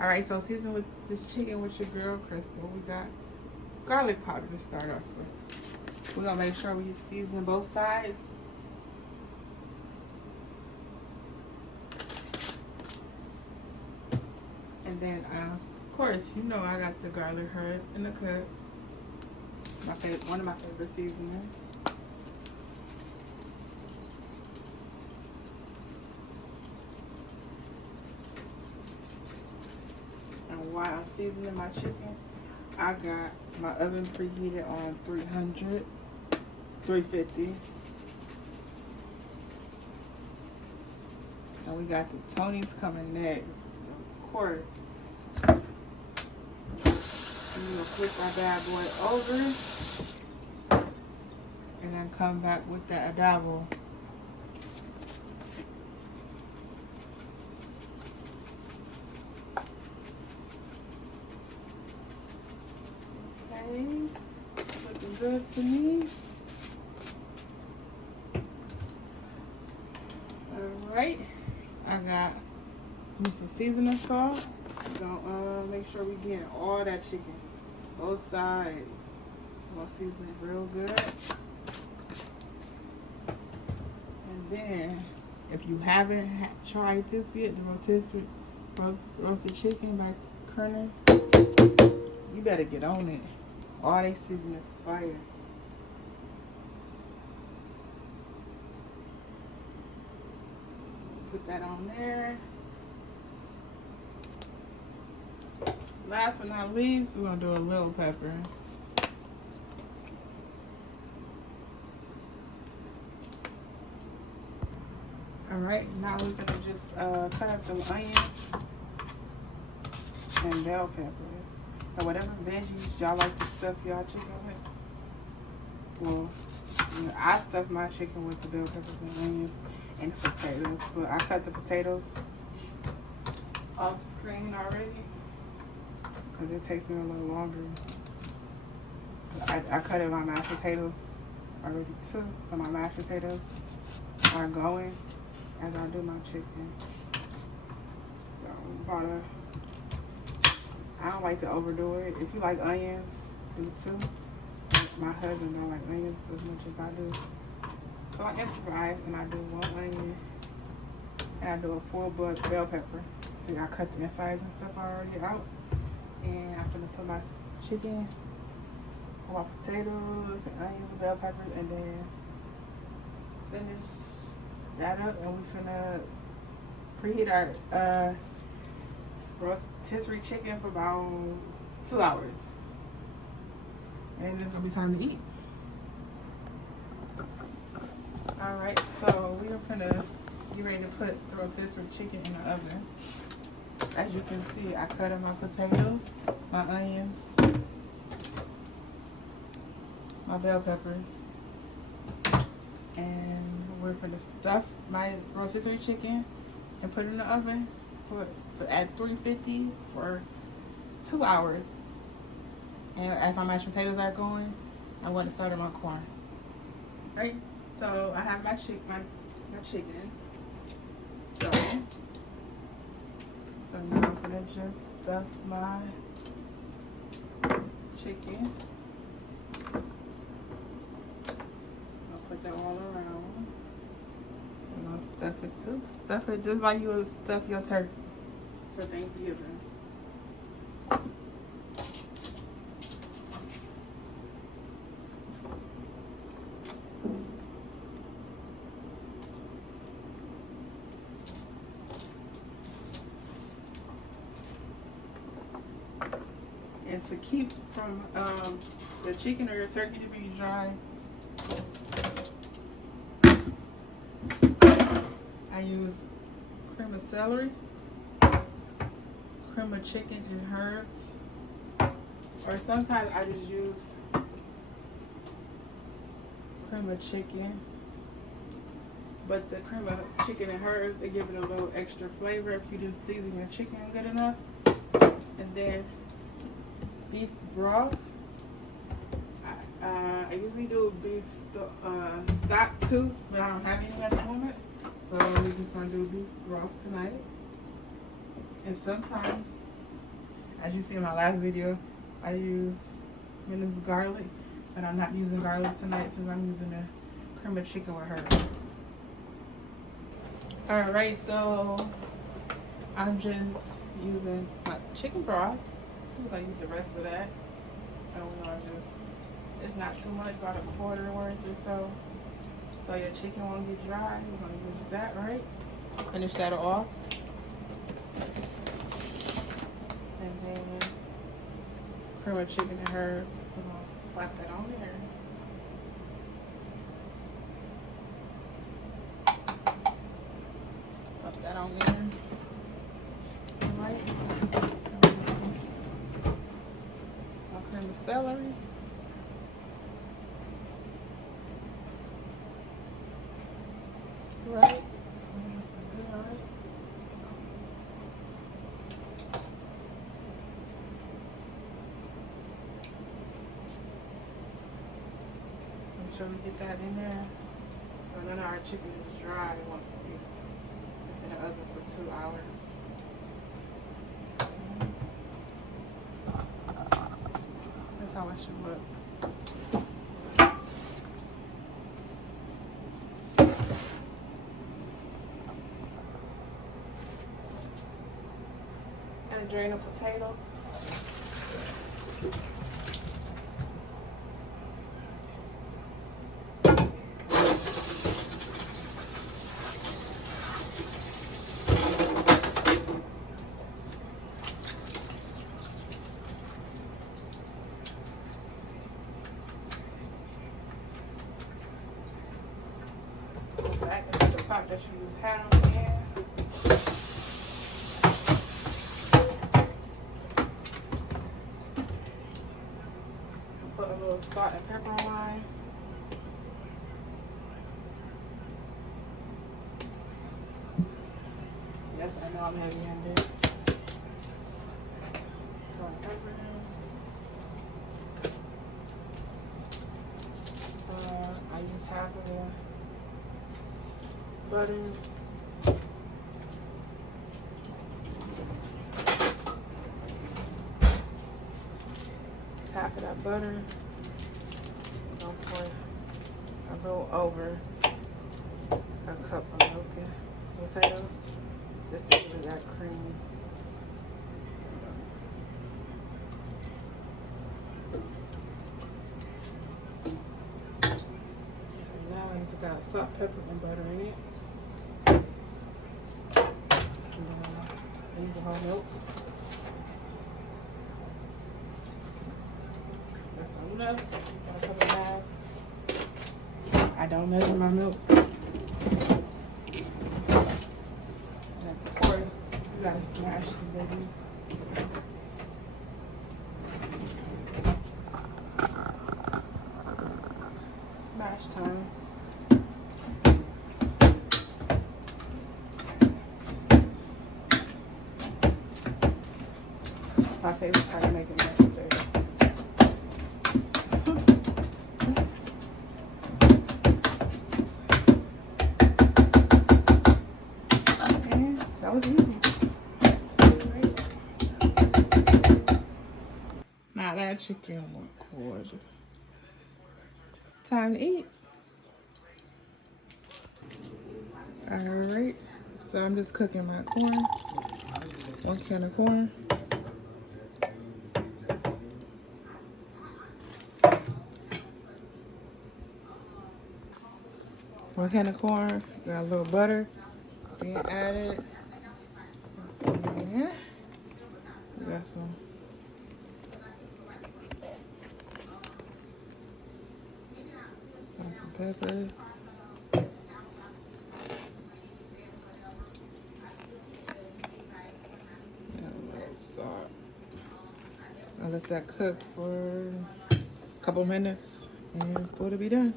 Alright, so season with this chicken with your girl Crystal. We got garlic powder to start off with. We're gonna make sure we season both sides. And then, of course, you know I got the garlic herb in the cup. One of my favorite seasonings. And while I'm seasoning my chicken, I got my oven preheated on 350. And we got the Tony's coming next. Of course. I'm gonna flip my bad boy over and then come back with the adobo. Okay, looking good to me. Alright, I got me some seasoning salt. Gonna make sure we get all that chicken, both sides. I'm gonna season it real good. And then, if you haven't tried this yet, the roasted chicken by Kerner's, you better get on it. All they season is fire. Put that on there. Last but not least, we're gonna do a little pepper. Alright, now we're gonna just cut up the onions and bell peppers. So whatever veggies y'all like to stuff y'all chicken with. Well, I stuff my chicken with the bell peppers and onions and the potatoes. But I cut the potatoes off screen already, because it takes me a little longer. I cut in my mashed potatoes already too, so my mashed potatoes are going as I do my chicken. So I don't like to overdo it. If you like onions, do too. My husband don't like onions as much as I do. So I improvise and I do one onion and I do a full bell pepper. See, I cut the insides and stuff already out. And I'm gonna put my chicken, my potatoes, and onions, bell peppers, and then finish that up. And we finna preheat our rotisserie chicken for about 2 hours. And it's gonna be time to eat. Alright, so we're finna get ready to put the rotisserie chicken in the oven. As you can see, I cut up my potatoes, my onions, my bell peppers, and we're going to stuff my rotisserie chicken and put it in the oven at 350 for 2 hours. And as my mashed potatoes are going, I want to start on my corn. Right? So I have my chicken. So now I'm gonna just stuff my chicken. I'll put that all around. And I'll stuff it too. Stuff it just like you would stuff your turkey for Thanksgiving. And to keep from the chicken or your turkey to be dry, I use cream of celery, cream of chicken and herbs, or sometimes I just use cream of chicken. But the cream of chicken and herbs, they give it a little extra flavor if you didn't season your chicken good enough. And then beef broth. I usually do beef stock too, but I don't have any at the moment. So we're just gonna do beef broth tonight. And sometimes As you see in my last video, I use minced garlic, but I'm not using garlic tonight since I'm using the cream of chicken with herbs. Alright, so I'm just using my chicken broth. I'm gonna use the rest of that. And we're gonna just, it's not too much, about a quarter worth or so. So your chicken won't get dry. We're gonna use that, right? Finish that off. And then cream of chicken and herb. We're gonna slap that on there. Slap that on there. Alright. My cream of celery. Right. Make sure we get that in there. So none of our chicken is dry once it's in the oven for 2 hours. That's how it should look. And drain the potatoes. Back into the pot that you just had on there. Put a little salt and pepper on mine. Yes, I know I'm heavy-handed. Salt and pepper. I use half of the butter. Half of that butter. I'll pour a little over a cup of milk and potatoes. Just to give it that creamy. And now it's got salt, pepper, and butter in it. And then I use the whole milk. Enough. I don't measure my milk. And of course, you gotta smash the babies. Smash time. My favorite part of making mashed potatoes. That was easy. Right. Now that chicken look gorgeous. Time to eat. Alright, so I'm just cooking my corn. 1 can of corn. One can of corn, got a little butter being added. And we got some pepper. And a little salt. I'll let that cook for a couple minutes and it'll be done.